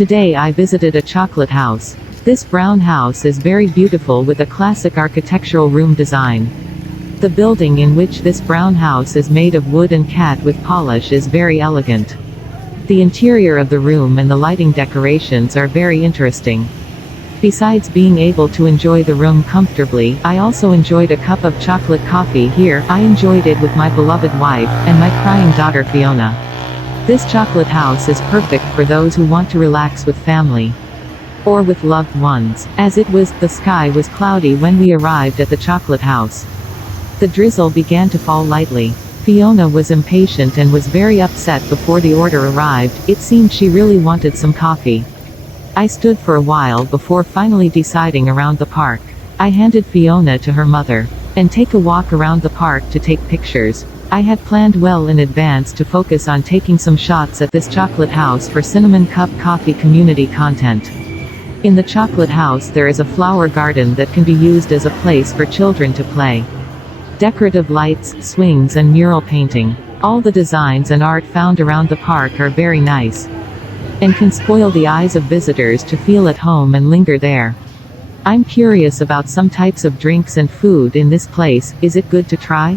Today I visited a chocolate house. This brown house is very beautiful with a classic architectural room design. The building in which this brown house is made of wood and cat with polish is very elegant. The interior of the room and the lighting decorations are very interesting. Besides being able to enjoy the room comfortably, I also enjoyed a cup of chocolate coffee here. I enjoyed it with my beloved wife, and my crying daughter Fiona. This chocolate house is perfect for those who want to relax with family or with loved ones. As it was, the sky was cloudy when we arrived at the chocolate house. The drizzle began to fall lightly. Fiona was impatient and was very upset before the order arrived. It seemed she really wanted some coffee. I stood for a while before finally deciding around the park. I handed Fiona to her mother and take a walk around the park to take pictures. I had planned well in advance to focus on taking some shots at this chocolate house for Cinnamon Cup Coffee community content. In the chocolate house there is a flower garden that can be used as a place for children to play. Decorative lights, swings and mural painting. All the designs and art found around the park are very nice and can spoil the eyes of visitors to feel at home and linger there. I'm curious about some types of drinks and food in this place. Is it good to try?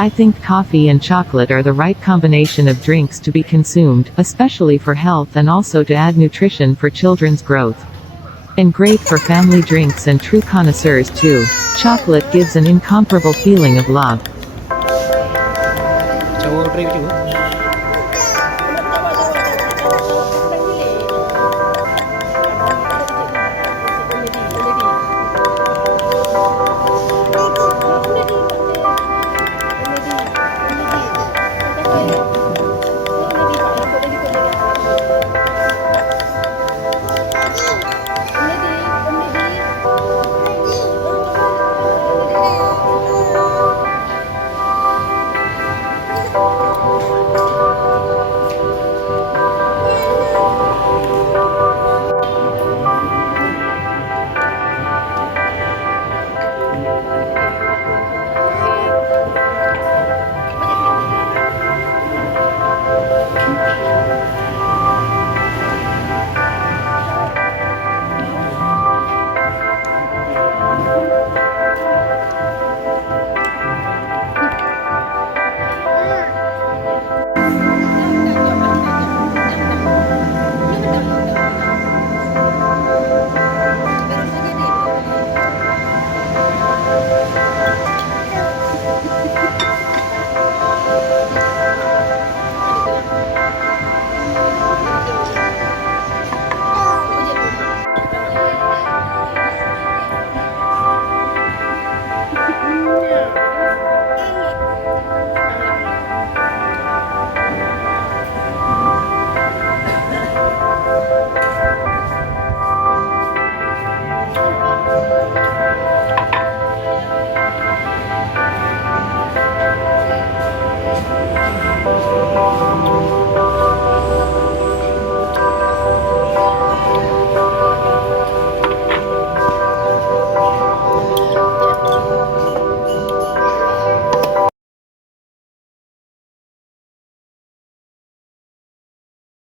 I think coffee and chocolate are the right combination of drinks to be consumed, especially for health and also to add nutrition for children's growth. And great for family drinks and true connoisseurs too. Chocolate gives an incomparable feeling of love. Coba order gitu.